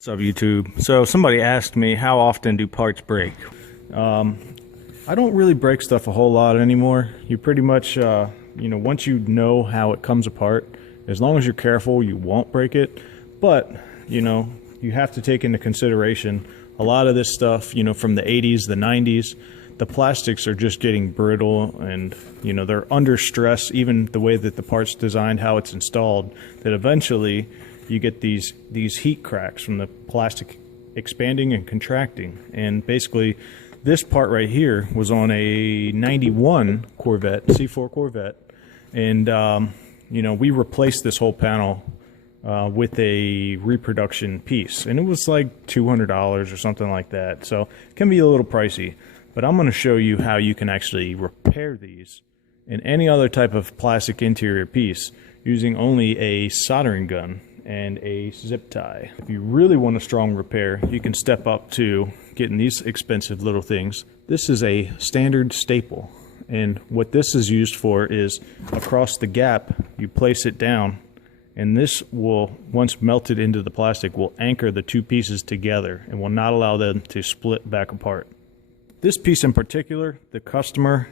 What's up, YouTube? So somebody asked me, how often do parts break? I don't really break stuff a whole lot anymore. You pretty much, once you know how it comes apart, as long as you're careful, you won't break it. But, you have to take into consideration a lot of this stuff, from the 80s, the 90s, the plastics are just getting brittle and, they're under stress, even the way that the part's designed, how it's installed, that eventually you get these heat cracks from the plastic expanding and contracting. And basically, this part right here was on a 91 Corvette, C4 Corvette, and we replaced this whole panel with a reproduction piece, and it was like $200 or something like that. So it can be a little pricey, but I'm going to show you how you can actually repair these and any other type of plastic interior piece using only a soldering gun and a zip tie. If you really want a strong repair, you can step up to getting these expensive little things. This is a standard staple, and what this is used for is across the gap, you place it down, and this will, once melted into the plastic, will anchor the two pieces together and will not allow them to split back apart. This piece in particular, the customer,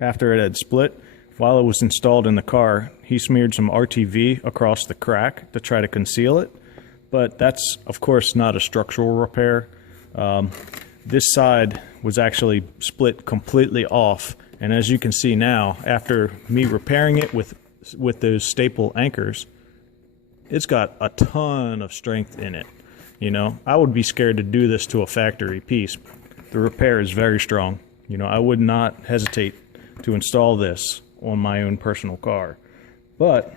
after it had split, while it was installed in the car, he smeared some RTV across the crack to try to conceal it, but that's of course not a structural repair. This side was actually split completely off, and as you can see now, after me repairing it with those staple anchors, it's got a ton of strength in it. I would be scared to do this to a factory piece. The repair is very strong. I would not hesitate to install this on my own personal car. But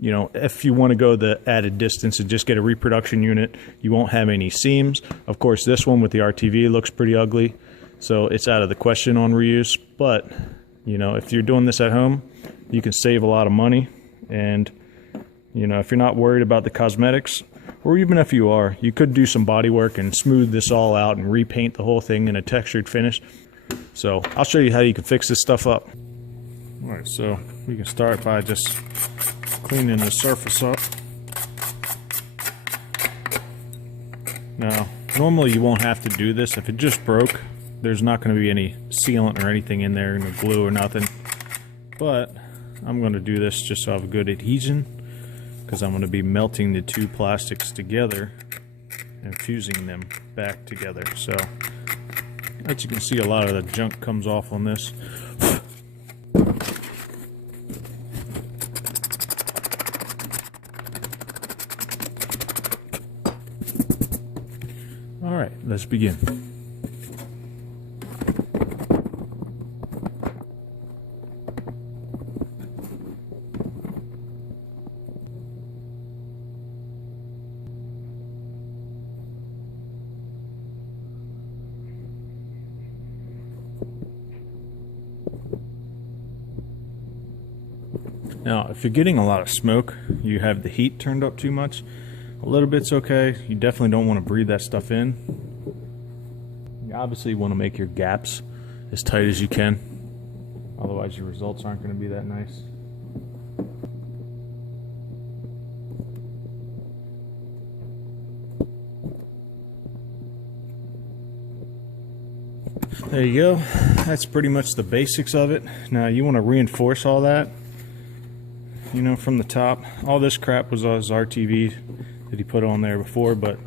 if you want to go the added distance and just get a reproduction unit, you won't have any seams. Of course, this one with the RTV looks pretty ugly, so it's out of the question on reuse. But if you're doing this at home, you can save a lot of money. And if you're not worried about the cosmetics, or even if you are, you could do some body work and smooth this all out and repaint the whole thing in a textured finish. So I'll show you how you can fix this stuff up. Alright, so we can start by just cleaning the surface up. Now, normally you won't have to do this. If it just broke, there's not going to be any sealant or anything in there, no glue or nothing. But I'm going to do this just so I have a good adhesion, because I'm going to be melting the two plastics together and fusing them back together. So, as you can see, a lot of the junk comes off on this. Alright, let's begin. Now, if you're getting a lot of smoke, you have the heat turned up too much, a little bit's okay. You definitely don't want to breathe that stuff in. You obviously want to make your gaps as tight as you can, otherwise your results aren't going to be that nice. There you go. That's pretty much the basics of it. Now you want to reinforce all that, from the top. All this crap was his RTV that he put on there before, but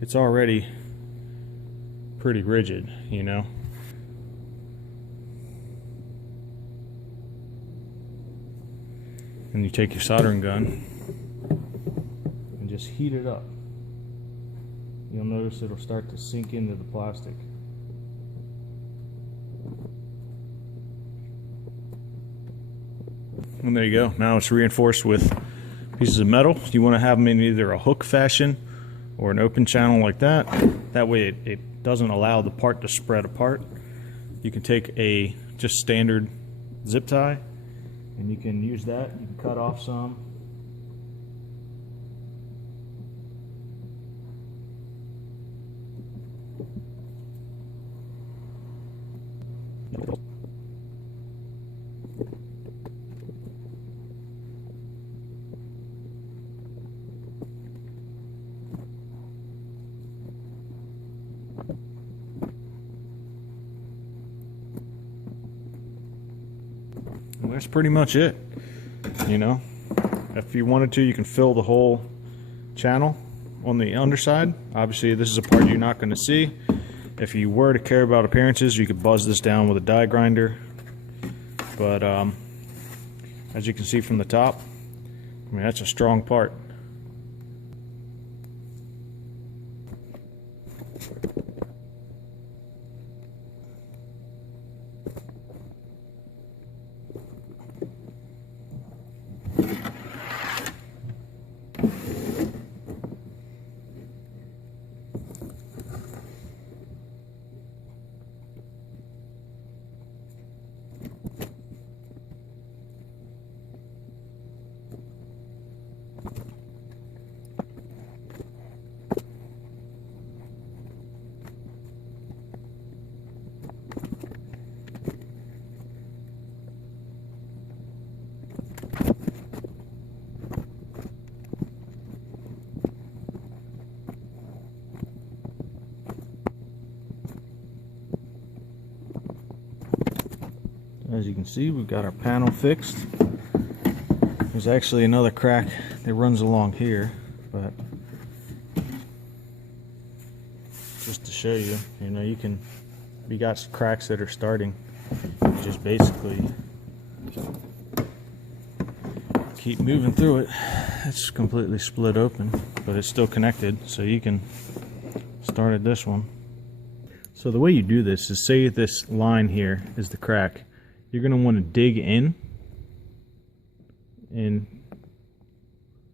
it's already pretty rigid, And you take your soldering gun and just heat it up. You'll notice it'll start to sink into the plastic. And there you go. Now it's reinforced with pieces of metal. You want to have them in either a hook fashion or an open channel like that. That way it doesn't allow the part to spread apart. You can take a just standard zip tie and you can use that. You can cut off some. And that's pretty much it. You know, if you wanted to, you can fill the whole channel on the underside. Obviously, this is a part you're not going to see. If you were to care about appearances, you could buzz this down with a die grinder. But as you can see from the top, I mean, that's a strong part. As you can see, we've got our panel fixed. There's actually another crack that runs along here, but just to show you, you know, you got cracks that are starting. You just basically keep moving through it. It's completely split open, but it's still connected, so you can start at this one. So the way you do this is, say this line here is the crack. You're going to want to dig in, and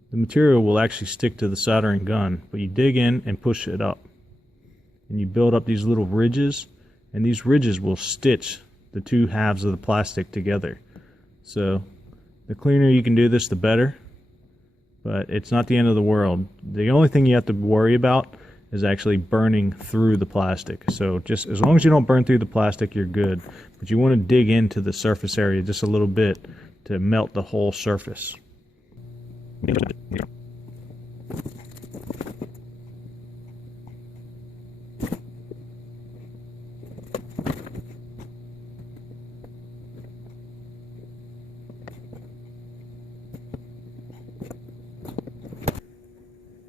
the material will actually stick to the soldering gun, but you dig in and push it up, and you build up these little ridges, and these ridges will stitch the two halves of the plastic together. So the cleaner you can do this, the better, but it's not the end of the world. The only thing you have to worry about is actually burning through the plastic. So just as long as you don't burn through the plastic, you're good. But you want to dig into the surface area just a little bit to melt the whole surface.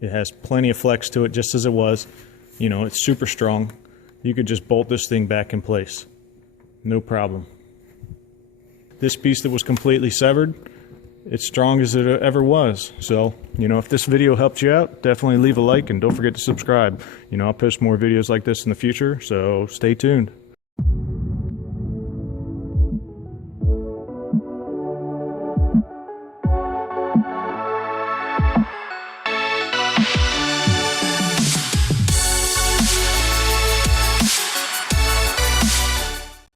It has plenty of flex to it, just as it was. You know, it's super strong. You could just bolt this thing back in place. No problem. This piece that was completely severed, it's strong as it ever was. So, you know, if this video helped you out, definitely leave a like and don't forget to subscribe. You know, I'll post more videos like this in the future, so stay tuned.